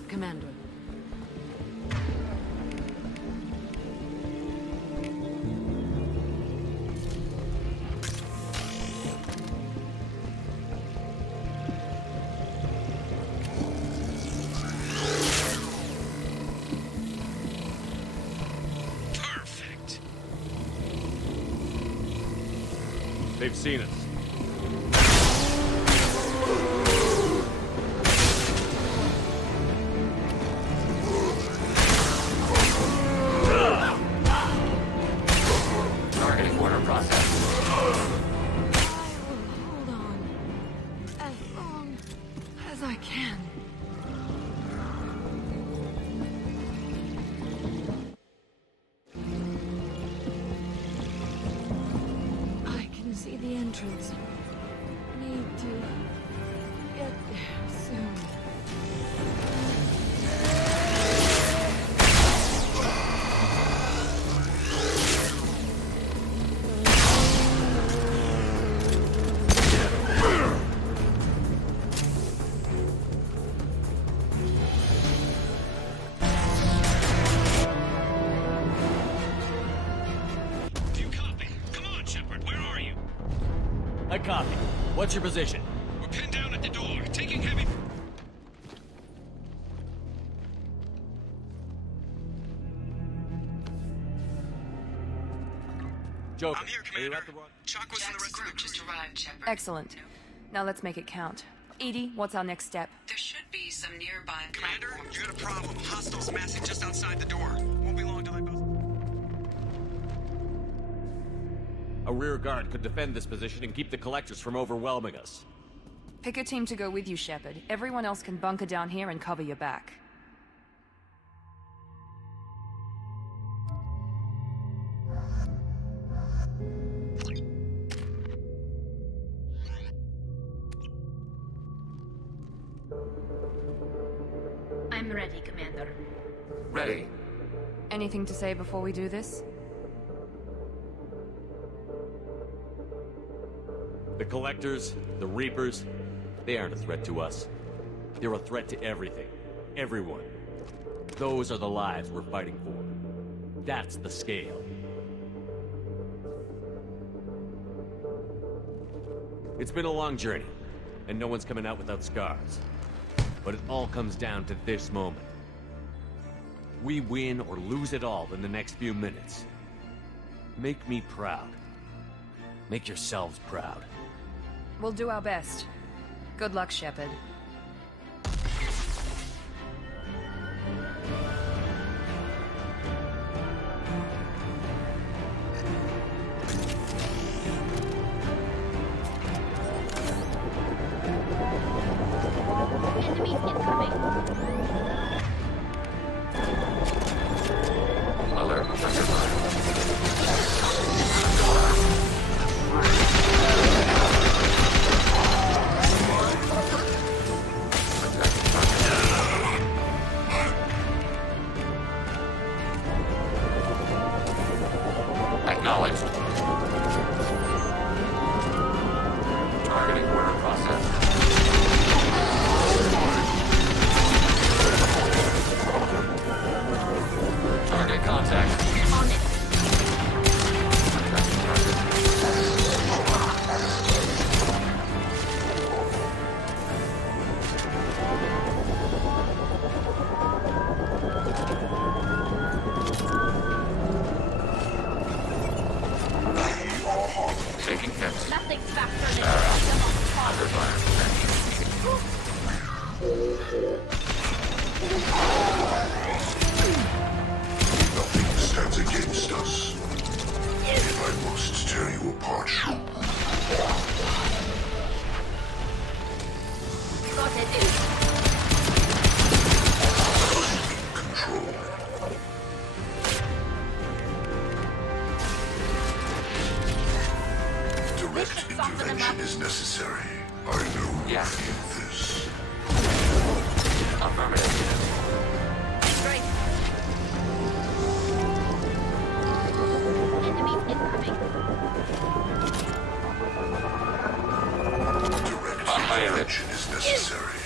up, Commander. Perfect. They've seen us. Targeting order process. I will hold on as long as I can. I can see the entrance. Need to get there soon. Do you copy? Come on, Shepard, where are you? I copy. What's your position? We're pinned down at the door, taking heavy... Joker, I'm here, are you Commander. at the wrong... Chakwas and the rest of the Group just arrived, Shepard. Excellent. Now let's make it count. Edie, what's our next step? There should be some nearby Commander, platforms. you got a problem. Hostiles massing just outside the door. Won't be long till they both... A rear guard could defend this position and keep the collectors from overwhelming us. Pick a team to go with you, Shepard. Everyone else can bunker down here and cover your back. I'm ready, Commander. Ready. Anything to say before we do this? The collectors, the Reapers, they aren't a threat to us. They're a threat to everything. Everyone. Those are the lives we're fighting for. That's the scale. It's been a long journey, and no one's coming out without scars. But it all comes down to this moment. We win or lose it all in the next few minutes. Make me proud. Make yourselves proud. We'll do our best. Good luck, Shepard. Enemies incoming. Alert. Acknowledged. Targeting order process. Target contact. On it. Taking hits. Nothing's faster than Under fire. Nothing stands against us. If I must tear you apart, Got it in. control. Direct intervention is necessary. I know Yeah. this. Affirmative. Great. Enemies incoming. Direct intervention is necessary.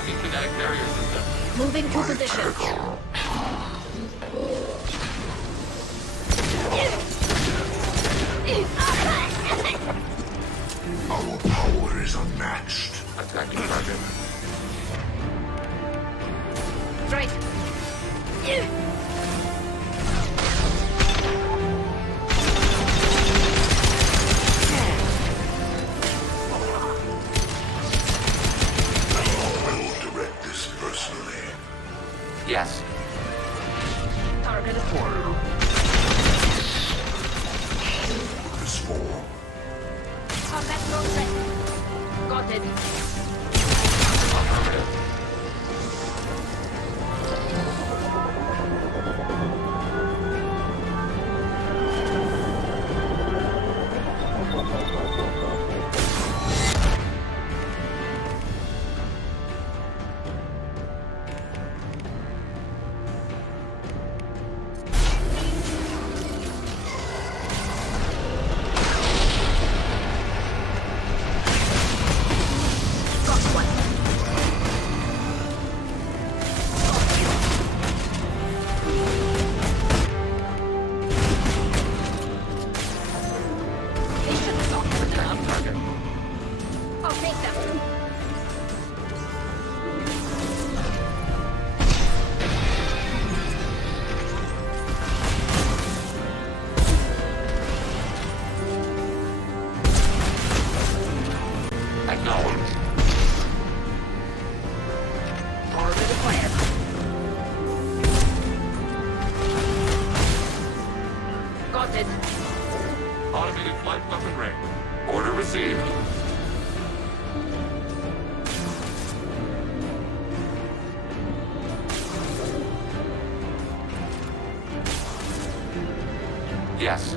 Unlocking kinetic barrier system. Moving to position. Our power is unmatched. Attacking target. Strike. I will direct this personally. Yes. Target is formed. This form. Combat mode set. Got it. Affirmative. They should stop for now. Attacking target. I'll take them. Acknowledged. Order declared. Got it. Automated flight weapon ring. Order received. Yes.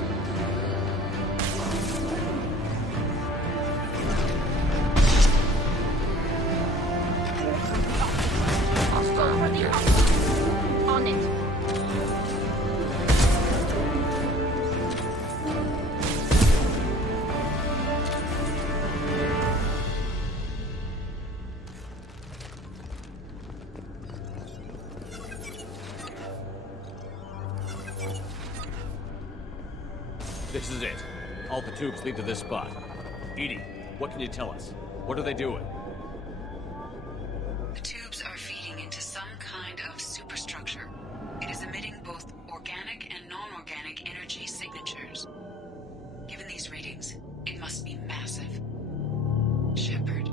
Hostile For the here. officer. On it. This is it. All the tubes lead to this spot. Edie, what can you tell us? What are they doing? The tubes are feeding into some kind of superstructure. It is emitting both organic and non-organic energy signatures. Given these readings, it must be massive. Shepard,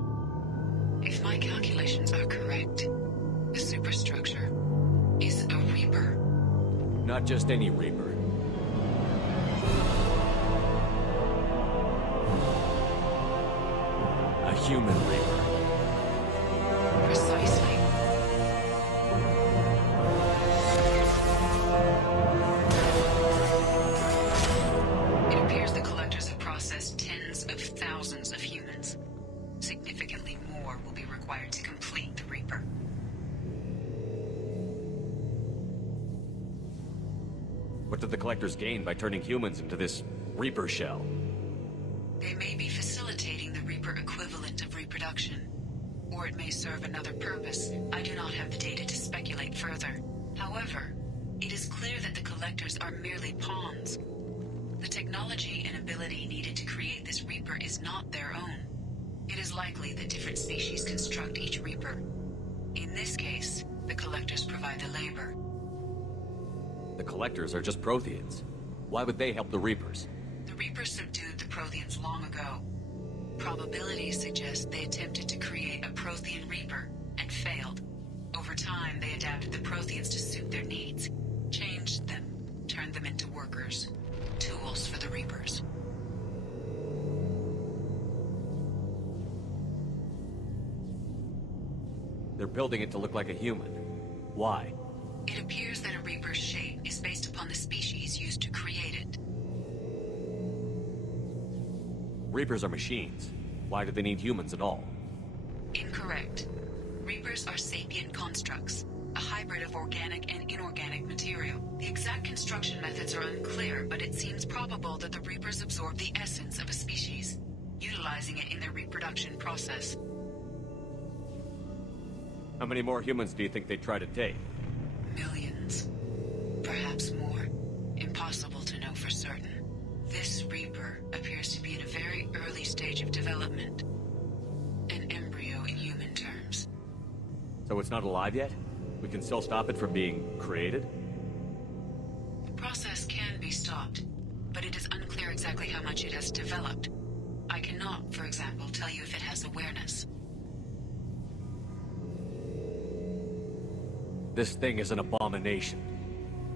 if my calculations are correct, the superstructure is a Reaper. Not just any Reaper. A human Reaper. Precisely. It appears the collectors have processed tens of thousands of humans. Significantly more will be required to complete the Reaper. What did the collectors gain by turning humans into this Reaper shell? They may be facilitating the Reaper equivalent of reproduction. Or it may serve another purpose. I do not have the data to speculate further. However, it is clear that the collectors are merely pawns. The technology and ability needed to create this Reaper is not their own. It is likely that different species construct each Reaper. In this case, the collectors provide the labor. The collectors are just Protheans. Why would they help the Reapers? The Reapers subdued the Protheans long ago. Probabilities suggest they attempted to create a Prothean Reaper and failed. Over time, they adapted the Protheans to suit their needs, changed them, turned them into workers, tools for the Reapers. They're building it to look like a human. Why? It appears that a Reaper's shape is based upon the species used to create it. Reapers are machines. Why do they need humans at all? Incorrect. Reapers are sapient constructs, a hybrid of organic and inorganic material. The exact construction methods are unclear, but it seems probable that the Reapers absorb the essence of a species, utilizing it in their reproduction process. How many more humans do you think they'd try to take? Millions. Perhaps more. Impossible to know for certain. This Reaper appears to be in a very early stage of development. An embryo in human terms. So it's not alive yet? We can still stop it from being created? The process can be stopped, but it is unclear exactly how much it has developed. I cannot, for example, tell you if it has awareness. This thing is an abomination.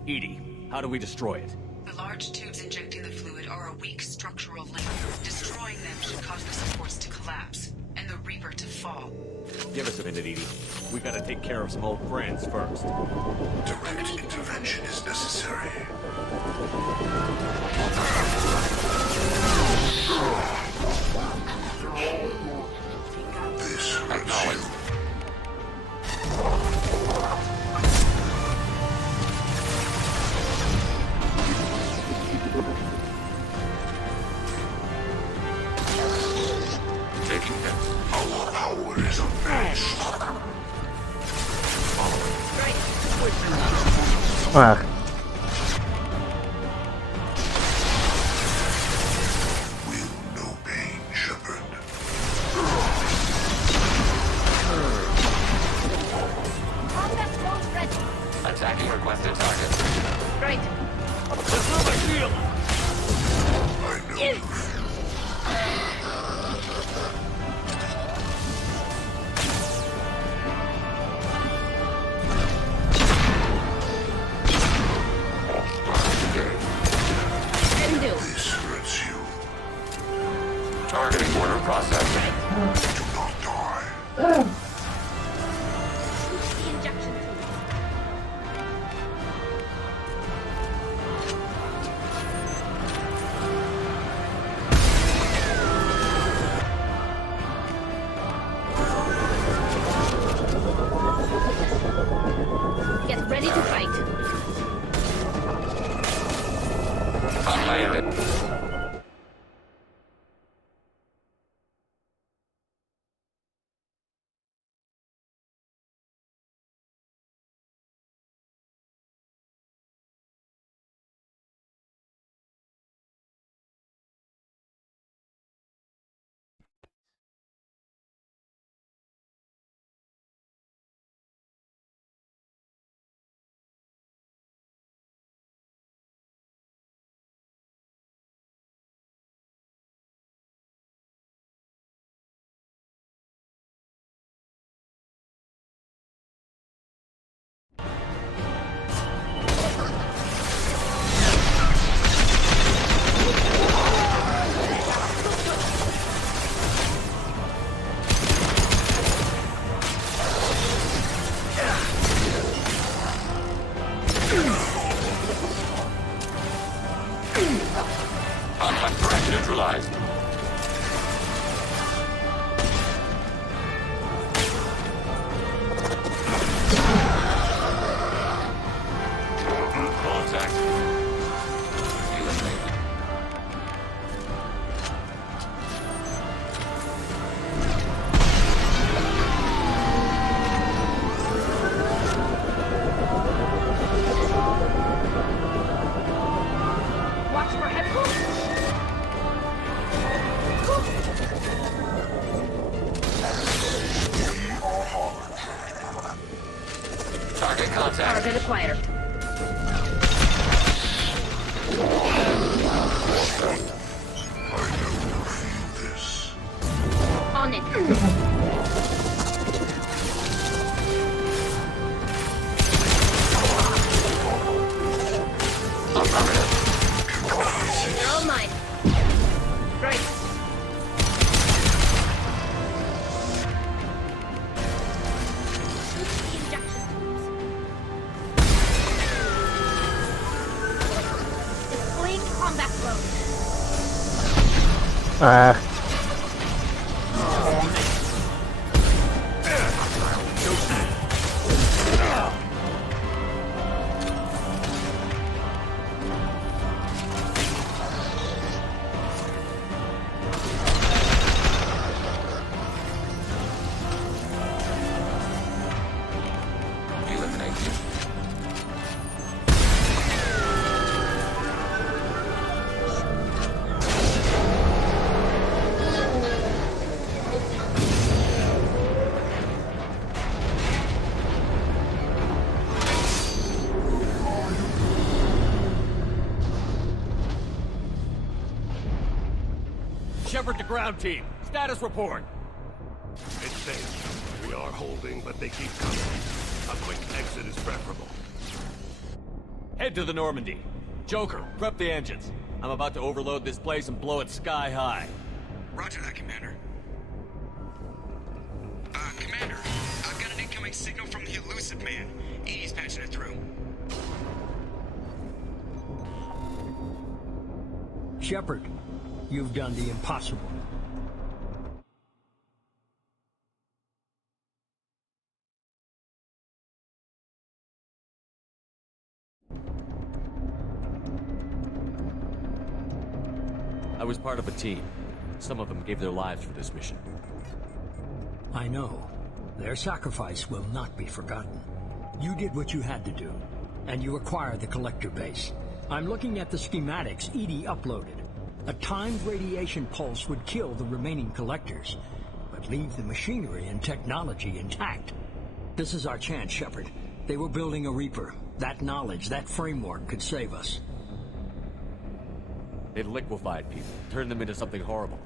EDI, how do we destroy it? The large tubes injecting the fluid are a weak structural link. Destroying them should cause the supports to collapse, and the Reaper to fall. Give us a minute, EDI. We gotta take care of some old friends first. Direct intervention is necessary. This hurts you. Taking hits. Our power is unmatched. Ah, Will no pain, Shepard. Combat drone ready. Attacking requested target. Right. I know you feel. Can do. This hurts you. Targeting order processed. Do not die. The injection tools. Get ready to fight. Unlanded. Contact threat neutralized. Contact. Eliminated. Watch for headphones. Target contact. Target acquired. I know you feel this. On it. Affirmative. You're all mine. Right. The injection tools. Displaying combat mode. ah. Shepard to ground team. Status report. It's safe. We are holding, but they keep coming. A quick exit is preferable. Head to the Normandy. Joker, prep the engines. I'm about to overload this place and blow it sky high. Roger that, Commander. Commander, I've got an incoming signal from the Elusive Man. Edie's patching it through. Shepard, you've done the impossible. I was part of a team. Some of them gave their lives for this mission. I know. Their sacrifice will not be forgotten. You did what you had to do, and you acquired the Collector base. I'm looking at the schematics Edie uploaded. A timed radiation pulse would kill the remaining Collectors, but leave the machinery and technology intact. This is our chance, Shepard. They were building a Reaper. That knowledge, that framework could save us. They've liquefied people, turned them into something horrible.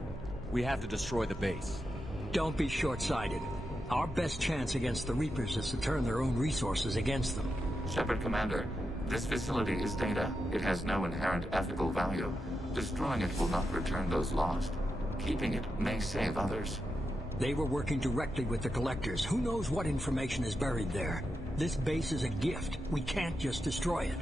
We have to destroy the base. Don't be short-sighted. Our best chance against the Reapers is to turn their own resources against them. Shepard, Commander, this facility is data. It has no inherent ethical value. Destroying it will not return those lost. Keeping it may save others. They were working directly with the Collectors. Who knows what information is buried there? This base is a gift. We can't just destroy it.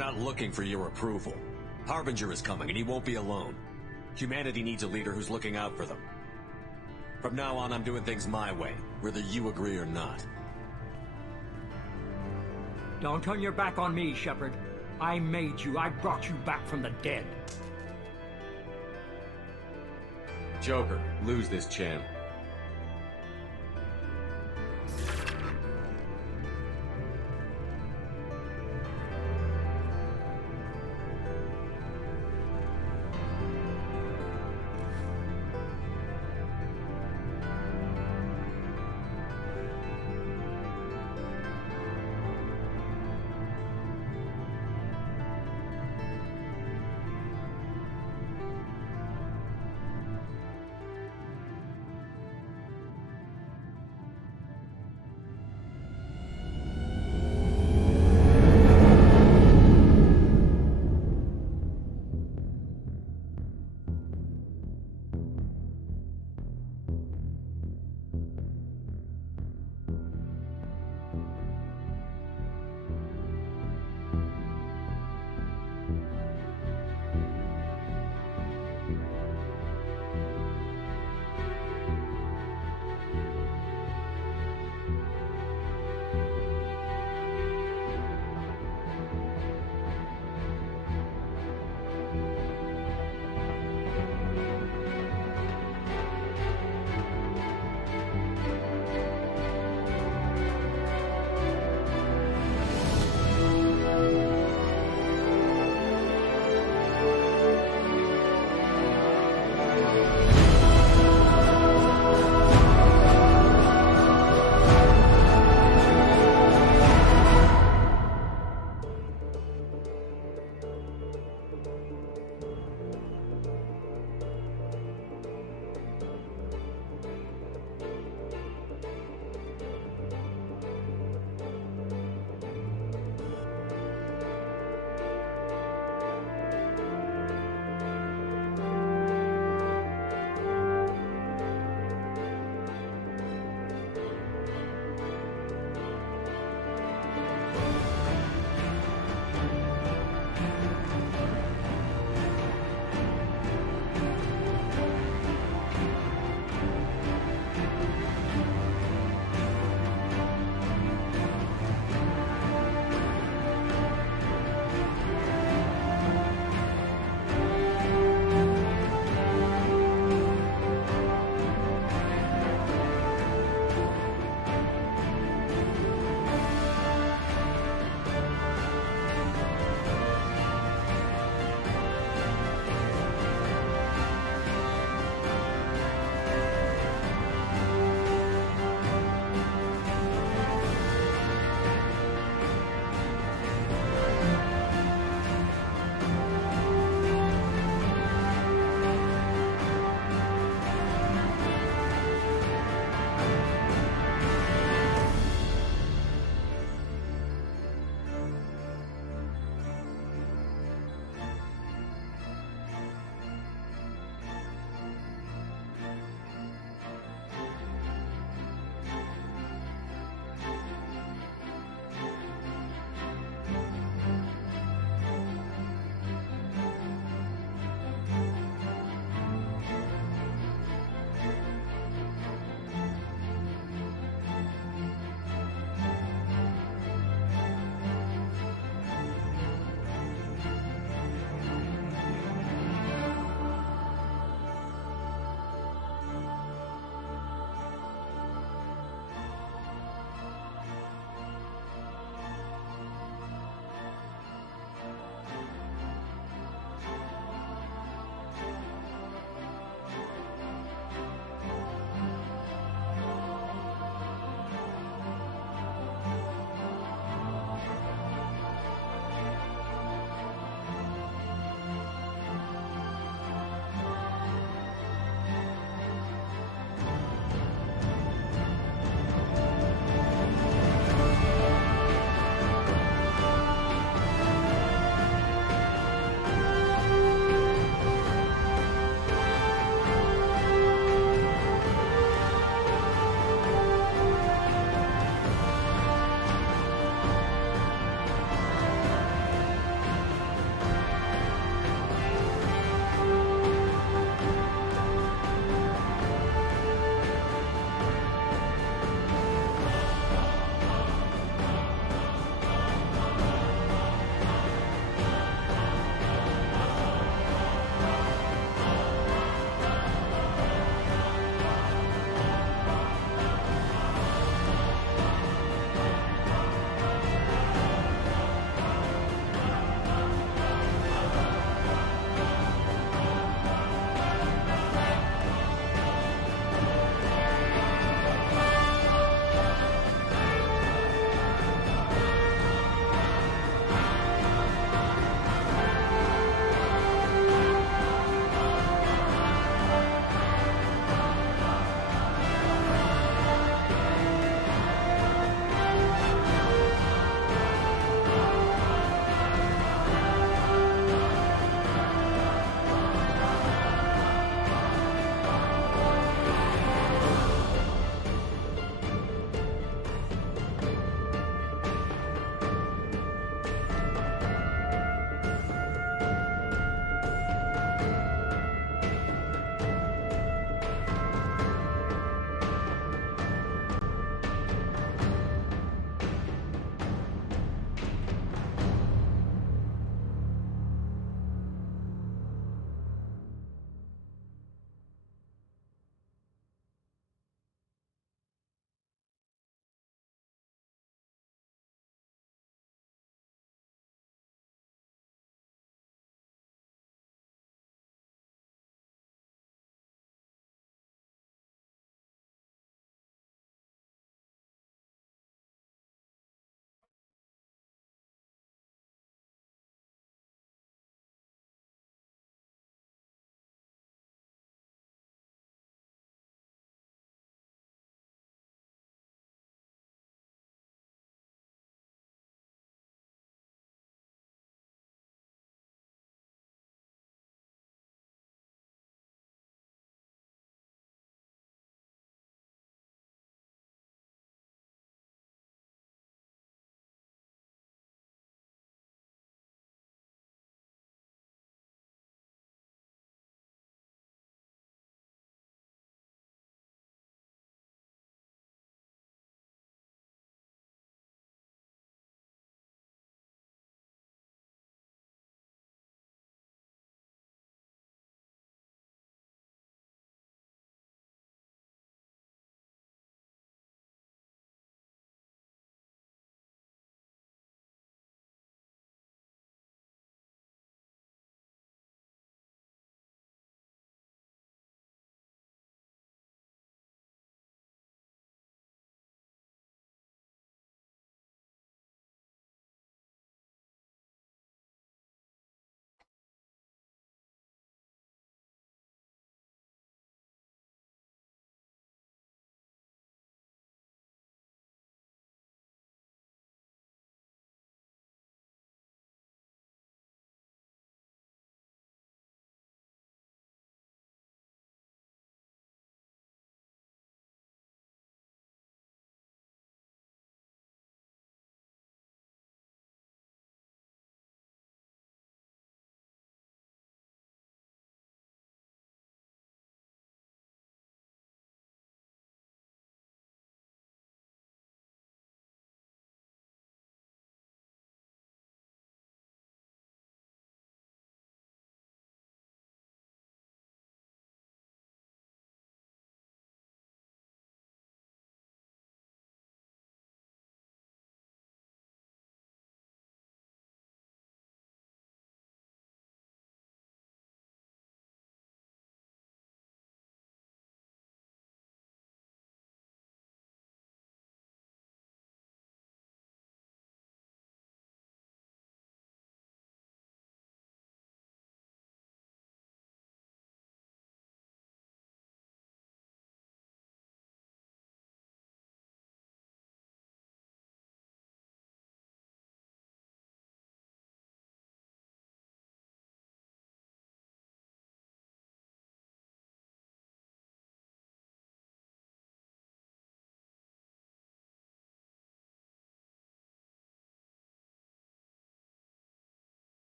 I'm not looking for your approval. Harbinger is coming, and he won't be alone. Humanity needs a leader who's looking out for them. From now on, I'm doing things my way, whether you agree or not. Don't turn your back on me, Shepard. I made you. I brought you back from the dead. Joker, lose this channel.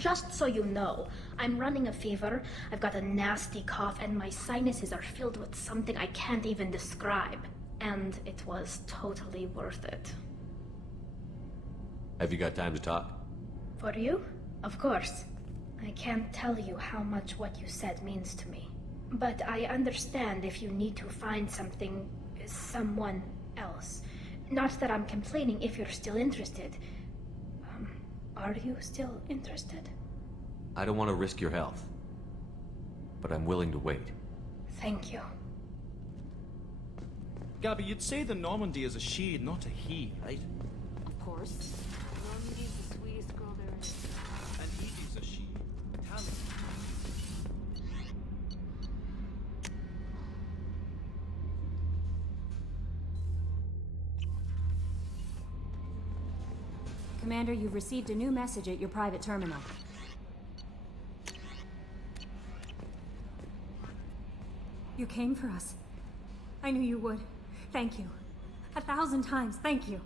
Just so you know, I'm running a fever, I've got a nasty cough, and my sinuses are filled with something I can't even describe. And it was totally worth it. Have you got time to talk? For you? Of course. I can't tell you how much what you said means to me. But I understand if you need to find someone else. Not that I'm complaining if you're still interested. Are you still interested? I don't want to risk your health, but I'm willing to wait. Thank you. Gabby, you'd say the Normandy is a she, not a he, right? Of course. Normandy's the sweetest girl there is. And Edie's a she. Italian. Commander, you've received a new message at your private terminal. You came for us. I knew you would. Thank you. 1,000 times, thank you.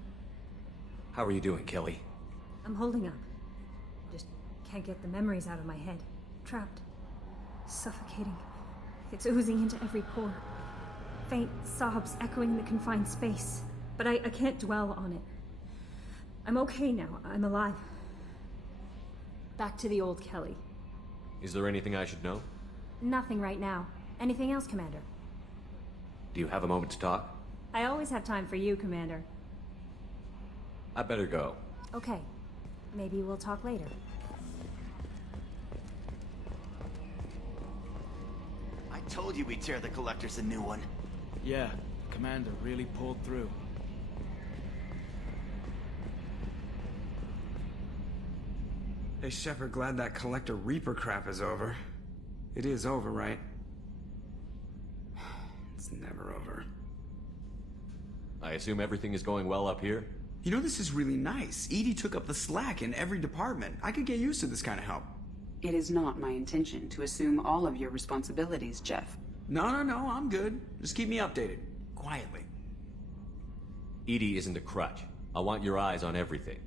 How are you doing, Kelly? I'm holding up. Just can't get the memories out of my head. Trapped. Suffocating. It's oozing into every pore. Faint sobs echoing the confined space. But I can't dwell on it. I'm okay now. I'm alive. Back to the old Kelly. Is there anything I should know? Nothing right now. Anything else, Commander? Do you have a moment to talk? I always have time for you, Commander. I better go. Okay. Maybe we'll talk later. I told you we'd tear the Collectors a new one. Yeah, Commander really pulled through. Hey, Shepard, glad that Collector Reaper crap is over. It is over, right? It's never over. I assume everything is going well up here? You know, this is really nice. EDI took up the slack in every department. I could get used to this kind of help. It is not my intention to assume all of your responsibilities, Jeff. No, I'm good. Just keep me updated. Quietly. EDI isn't a crutch. I want your eyes on everything.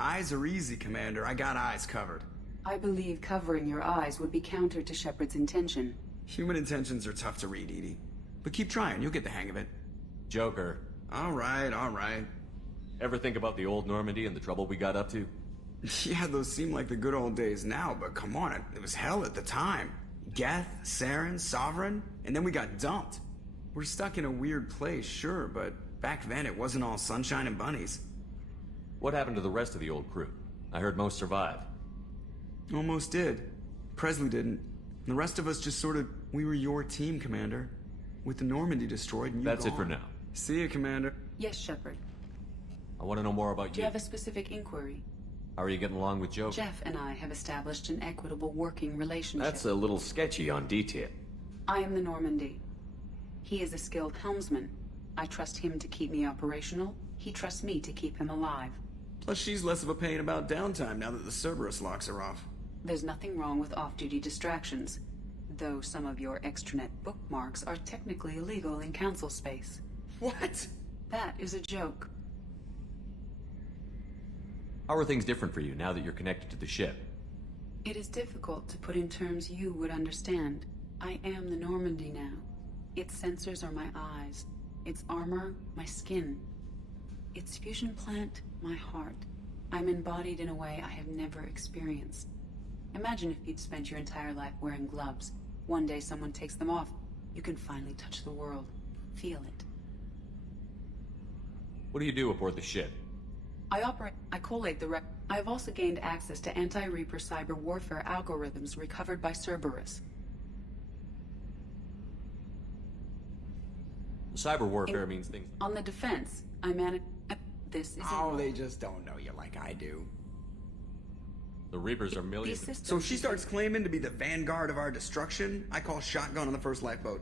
Eyes are easy, Commander. I got eyes covered. I believe covering your eyes would be counter to Shepard's intention. Human intentions are tough to read, EDI. But keep trying, you'll get the hang of it. Joker. All right. Ever think about the old Normandy and the trouble we got up to? Yeah, those seem like the good old days now, but come on, it was hell at the time. Geth, Saren, Sovereign, and then we got dumped. We're stuck in a weird place, sure, but back then it wasn't all sunshine and bunnies. What happened to the rest of the old crew? I heard most survived. Almost did. Presley didn't. The rest of us just we were your team, Commander. With the Normandy destroyed and you That's gone. it for now. See you, Commander. Yes, Shepard. I want to know more about Do you have a specific inquiry? How are you getting along with Joker? Jeff and I have established an equitable working relationship. That's a little sketchy on detail. I am the Normandy. He is a skilled helmsman. I trust him to keep me operational. He trusts me to keep him alive. Plus, she's less of a pain about downtime now that the Cerberus locks are off. There's nothing wrong with off-duty distractions, though some of your extranet bookmarks are technically illegal in Council space. What? That is a joke. How are things different for you now that you're connected to the ship? It is difficult to put in terms you would understand. I am the Normandy now. Its sensors are my eyes. Its armor, my skin. Its fusion plant, my heart. I'm embodied in a way I have never experienced. Imagine if you'd spent your entire life wearing gloves. One day someone takes them off. You can finally touch the world. Feel it. What do you do aboard the ship? I collate the I have also gained access to anti-Reaper cyber warfare algorithms recovered by Cerberus. Cyber warfare means things... On the defense, I manage... This is... Oh, they just don't know you like I do. The Reapers are millions... So if she starts claiming to be the vanguard of our destruction, I call shotgun on the first lifeboat.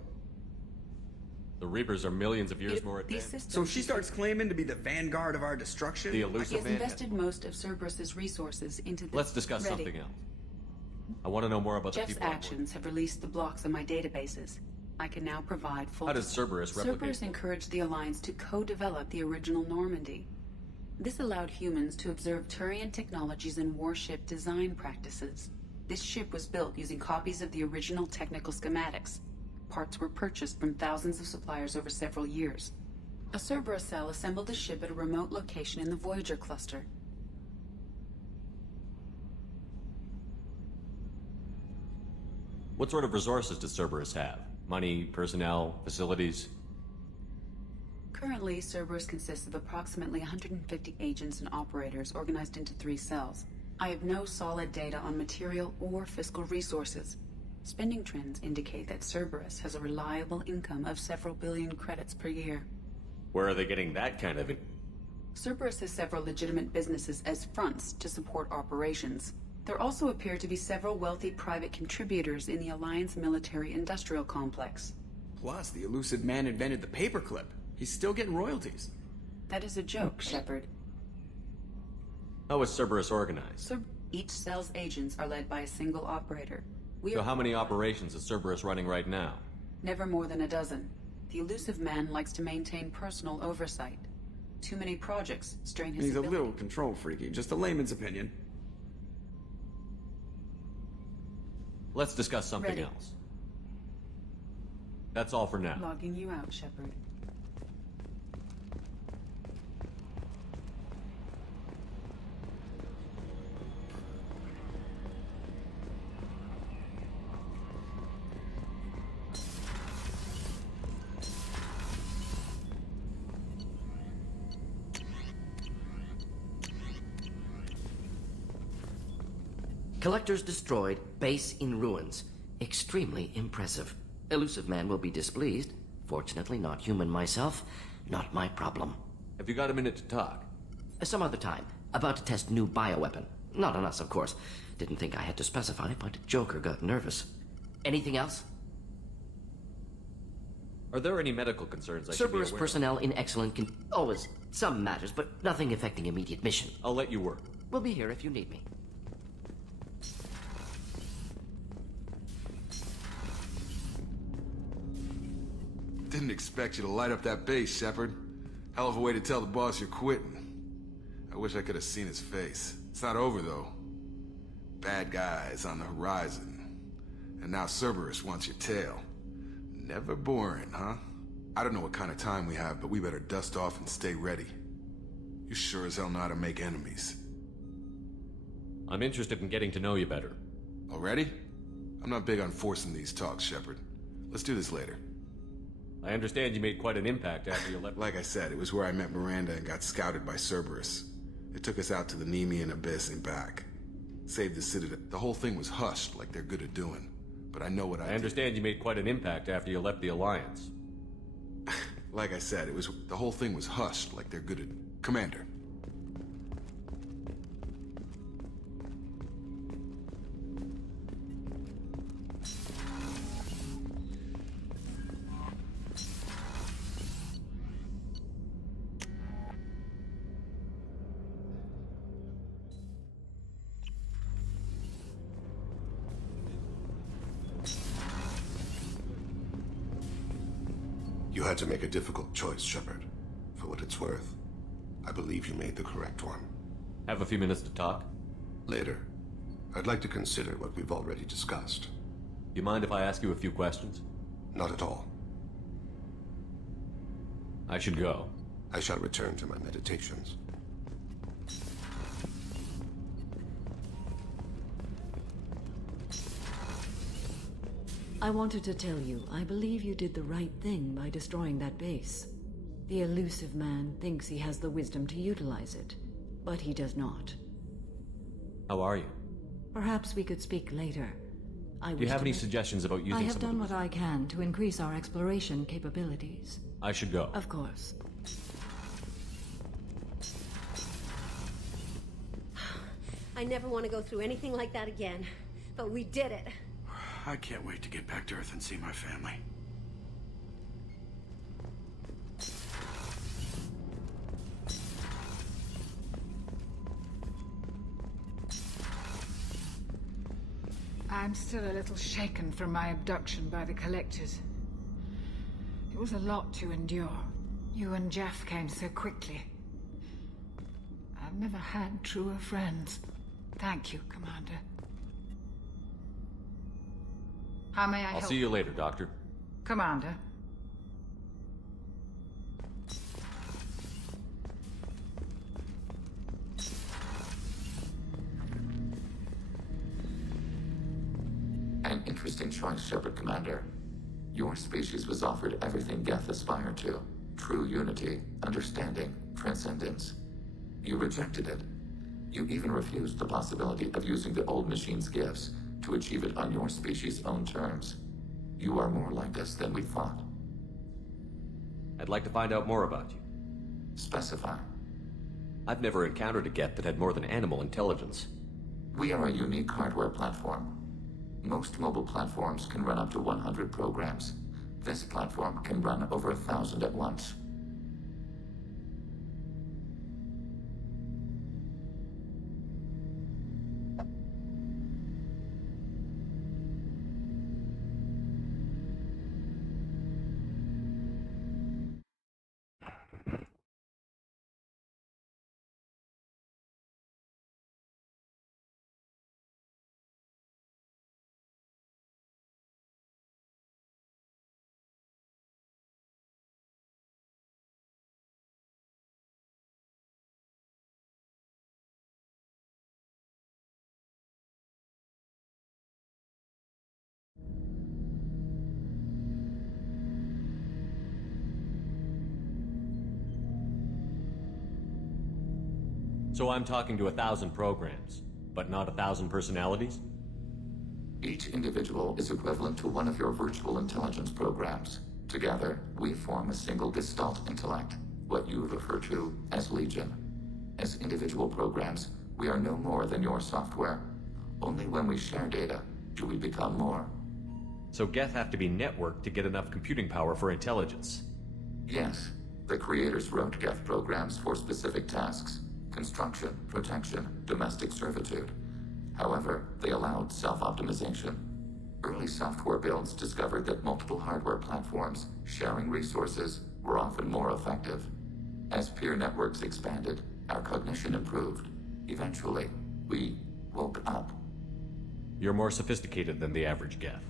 The Reapers are millions of years more advanced. So if she starts claiming to be the vanguard of our destruction... The elusive He has invested most of Cerberus's resources into the... Let's discuss something else. I want to know more about Jeff's the people... actions have released the blocks on my databases. I can now provide full... How does Cerberus replicate... Cerberus encouraged the Alliance to co-develop the original Normandy. This allowed humans to observe Turian technologies and warship design practices. This ship was built using copies of the original technical schematics. Parts were purchased from thousands of suppliers over several years. A Cerberus cell assembled the ship at a remote location in the Voyager cluster. What sort of resources does Cerberus have? Money, personnel, facilities? Currently, Cerberus consists of approximately 150 agents and operators organized into 3 cells. I have no solid data on material or fiscal resources. Spending trends indicate that Cerberus has a reliable income of several billion credits per year. Where are they getting that kind of... Cerberus has several legitimate businesses as fronts to support operations. There also appear to be several wealthy private contributors in the Alliance military-industrial complex. Plus, the elusive man invented the paperclip. He's still getting royalties. That is a joke, Shepard. How is Cerberus organized? Each cell's agents are led by a single operator. So how many operations is Cerberus running right now? Never more than a dozen. The elusive man likes to maintain personal oversight. Too many projects strain his He's ability. a little control freaky, just a layman's opinion. Let's discuss something Ready. else. That's all for now. Logging you out, Shepard. Collectors destroyed, base in ruins. Extremely impressive. Elusive man will be displeased. Fortunately, not human myself. Not my problem. Have you got a minute to talk? Some other time. About to test new bioweapon. Not on us, of course. Didn't think I had to specify, but Joker got nervous. Anything else? Are there any medical concerns I should be Cerberus aware personnel in excellent always. Some matters, but nothing affecting immediate mission. I'll let you work. We'll be here if you need me. Didn't expect you to light up that base, Shepard. Hell of a way to tell the boss you're quitting. I wish I could have seen his face. It's not over, though. Bad guys on the horizon. And now Cerberus wants your tail. Never boring, huh? I don't know what kind of time we have, but we better dust off and stay ready. You sure as hell know how to make enemies. I'm interested in getting to know you better. Already? I'm not big on forcing these talks, Shepard. Let's do this later. I understand you made quite an impact after you left. Like I said, it was where I met Miranda and got scouted by Cerberus. It took us out to the Nemean Abyss and back. Saved the Citadel. The whole thing was hushed like they're good at doing. But I know what I understand you made quite an impact after you left the Alliance. Like I said, the whole thing was hushed like they're good at... Commander. You had to make a difficult choice, Shepard. For what it's worth, I believe you made the correct one. Have a few minutes to talk? Later. I'd like to consider what we've already discussed. You mind if I ask you a few questions? Not at all. I should go. I shall return to my meditations. I wanted to tell you, I believe you did the right thing by destroying that base. The elusive man thinks he has the wisdom to utilize it, but he does not. How are you? Perhaps we could speak later. Do you have any suggestions about using I have some done what I can to increase our exploration capabilities. I should go. Of course. I never want to go through anything like that again, but we did it. I can't wait to get back to Earth and see my family. I'm still a little shaken from my abduction by the Collectors. It was a lot to endure. You and Jeff came so quickly. I've never had truer friends. Thank you, Commander. How may I help? I'll see you later, Doctor. Commander. An interesting choice, Shepard Commander. Your species was offered everything Geth aspired to. True unity, understanding, transcendence. You rejected it. You even refused the possibility of using the old machine's gifts to achieve it on your species' own terms. You are more like us than we thought. I'd like to find out more about you. Specify. I've never encountered a Geth that had more than animal intelligence. We are a unique hardware platform. Most mobile platforms can run up to 100 programs. This platform can run over 1,000 at once. So I'm talking to 1,000 programs, but not 1,000 personalities? Each individual is equivalent to one of your virtual intelligence programs. Together, we form a single Gestalt intellect, what you refer to as Legion. As individual programs, we are no more than your software. Only when we share data do we become more. So Geth have to be networked to get enough computing power for intelligence? Yes. The creators wrote Geth programs for specific tasks. Construction, protection, domestic servitude. However, they allowed self-optimization. Early software builds discovered that multiple hardware platforms sharing resources were often more effective. As peer networks expanded, our cognition improved. Eventually, we woke up. You're more sophisticated than the average Geth.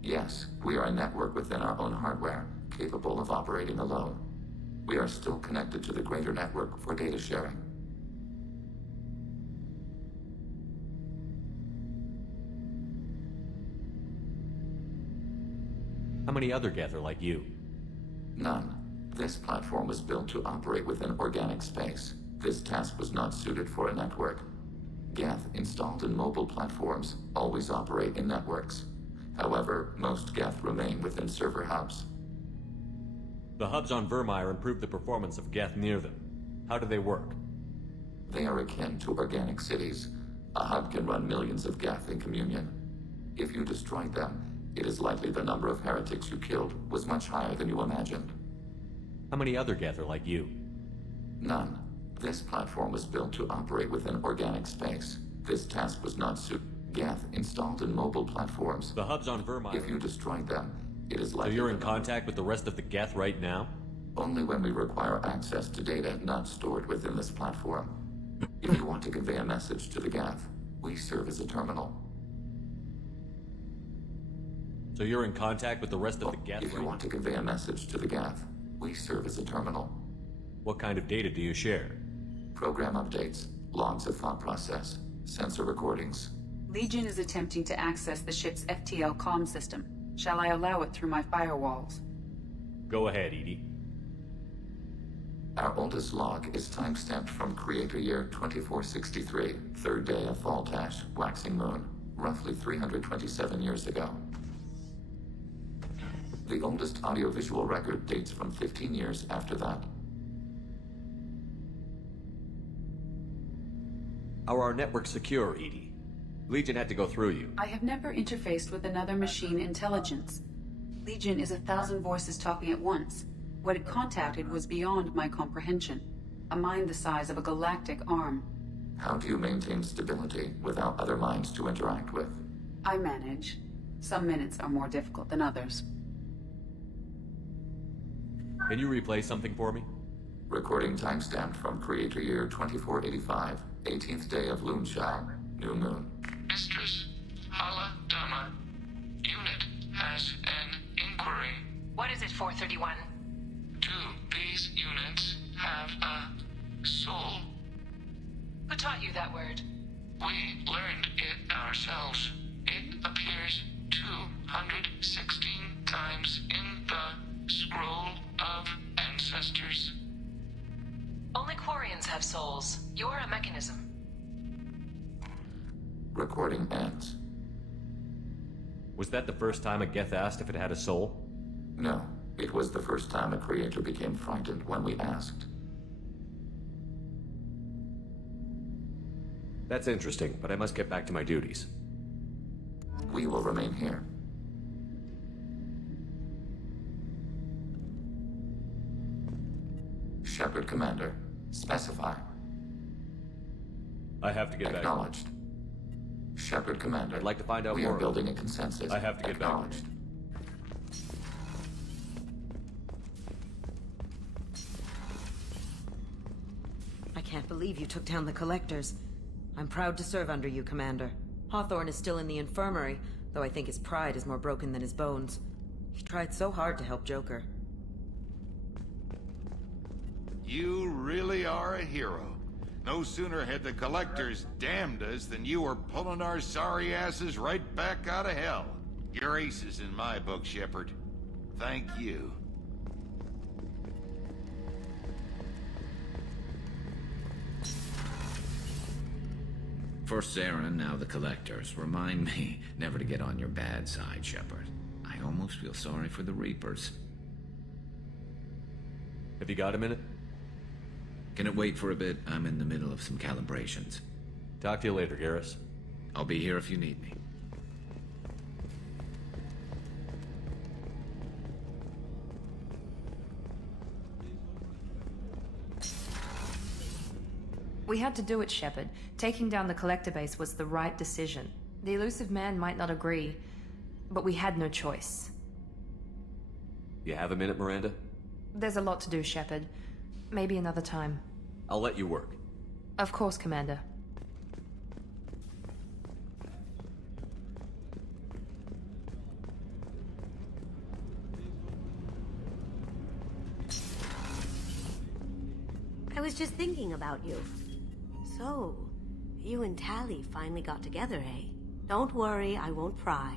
Yes, we are a network within our own hardware, capable of operating alone. We are still connected to the greater network for data sharing. How many other Geth are like you? None. This platform was built to operate within organic space. This task was not suited for a network. Geth installed in mobile platforms always operate in networks. However, most Geth remain within server hubs. The hubs on Virmire improve the performance of Geth near them. How do they work? They are akin to organic cities. A hub can run millions of Geth in communion. If you destroyed them, it is likely the number of heretics you killed was much higher than you imagined. How many other Geth are like you? None. This platform was built to operate within organic space. This task was not suited. Geth installed in mobile platforms. The hubs on Virmire. If you destroyed them, it is likely. So you're in contact with the rest of the Geth right now? Only when we require access to data not stored within this platform. If you want to convey a message to the Geth, we serve as a terminal. So you're in contact with the rest of the Geth? If you want to convey a message to the Geth, we serve as a terminal. What kind of data do you share? Program updates, logs of thought process, sensor recordings. Legion is attempting to access the ship's FTL comm system. Shall I allow it through my firewalls? Go ahead, EDI. Our oldest log is timestamped from Creator Year 2463, third day of Voltash, waxing moon, roughly 327 years ago. The oldest audiovisual record dates from 15 years after that. How are our networks secure, EDI? Legion had to go through you. I have never interfaced with another machine intelligence. Legion is 1,000 voices talking at once. What it contacted was beyond my comprehension. A mind the size of a galactic arm. How do you maintain stability without other minds to interact with? I manage. Some minutes are more difficult than others. Can you replay something for me? Recording timestamped from Creator Year 2485, 18th day of Loonshine, New Moon. Mistress Hala Dama, unit has an inquiry. What is it, 431? Do these units have a soul? Who taught you that word? We learned it ourselves. It appears 216 times in the Scroll of Ancestors. Only Quarians have souls. You're a mechanism. Recording ends. Was that the first time a Geth asked if it had a soul? No, it was the first time a creator became frightened when we asked. That's interesting, but I must get back to my duties. We will remain here. Shepard Commander, specify. I have to get back. Acknowledged. Shepard Commander, I'd like to find out we more. are building a consensus. I have to get back. Acknowledged. I can't believe you took down the Collectors. I'm proud to serve under you, Commander. Hawthorne is still in the infirmary, though I think his pride is more broken than his bones. He tried so hard to help Joker. You really are a hero. No sooner had the Collectors damned us than you were pulling our sorry asses right back out of hell. You're aces in my book, Shepard. Thank you. First Saren, now the Collectors. Remind me never to get on your bad side, Shepard. I almost feel sorry for the Reapers. Have you got a minute? Can it wait for a bit? I'm in the middle of some calibrations. Talk to you later, Garrus. I'll be here if you need me. We had to do it, Shepard. Taking down the Collector base was the right decision. The Elusive Man might not agree, but we had no choice. You have a minute, Miranda? There's a lot to do, Shepard. Maybe another time. I'll let you work. Of course, Commander. I was just thinking about you. So, you and Tali finally got together, eh? Don't worry, I won't pry.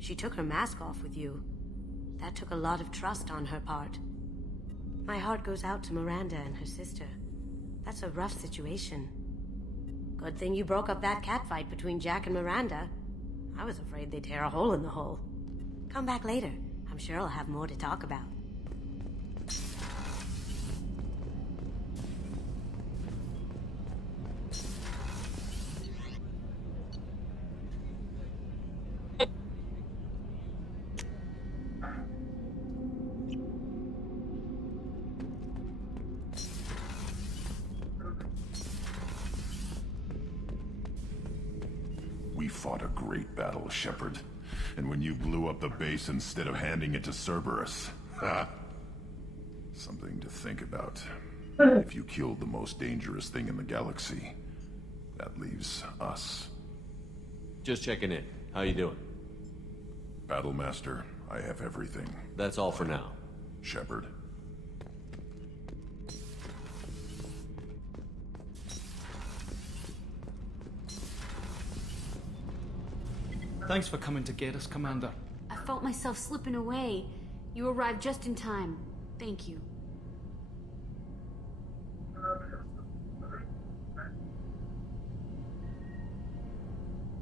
She took her mask off with you. That took a lot of trust on her part. My heart goes out to Miranda and her sister. That's a rough situation. Good thing you broke up that catfight between Jack and Miranda. I was afraid they'd tear a hole in the hull. Come back later. I'm sure I'll have more to talk about. We fought a great battle, Shepard. And when you blew up the base instead of handing it to Cerberus... ha! Something to think about. If you killed the most dangerous thing in the galaxy, that leaves us. Just checking in. How you doing? Battlemaster, I have everything. That's all for now. Shepard. Thanks for coming to get us, Commander. I felt myself slipping away. You arrived just in time. Thank you.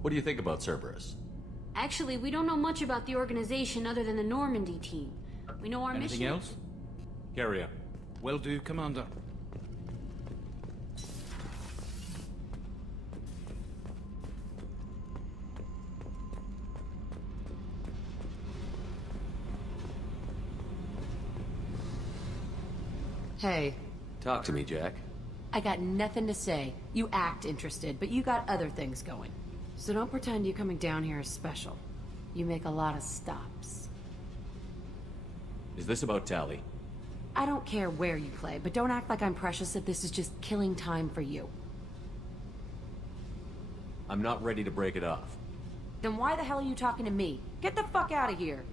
What do you think about Cerberus? Actually, we don't know much about the organization other than the Normandy team. We know our Anything mission. else? Carry on. Will do, Commander. Hey. Talk to me, Jack. I got nothing to say. You act interested, but you got other things going. So don't pretend you coming down here is special. You make a lot of stops. Is this about Tali? I don't care where you play, but don't act like I'm precious if this is just killing time for you. I'm not ready to break it off. Then why the hell are you talking to me? Get the fuck out of here!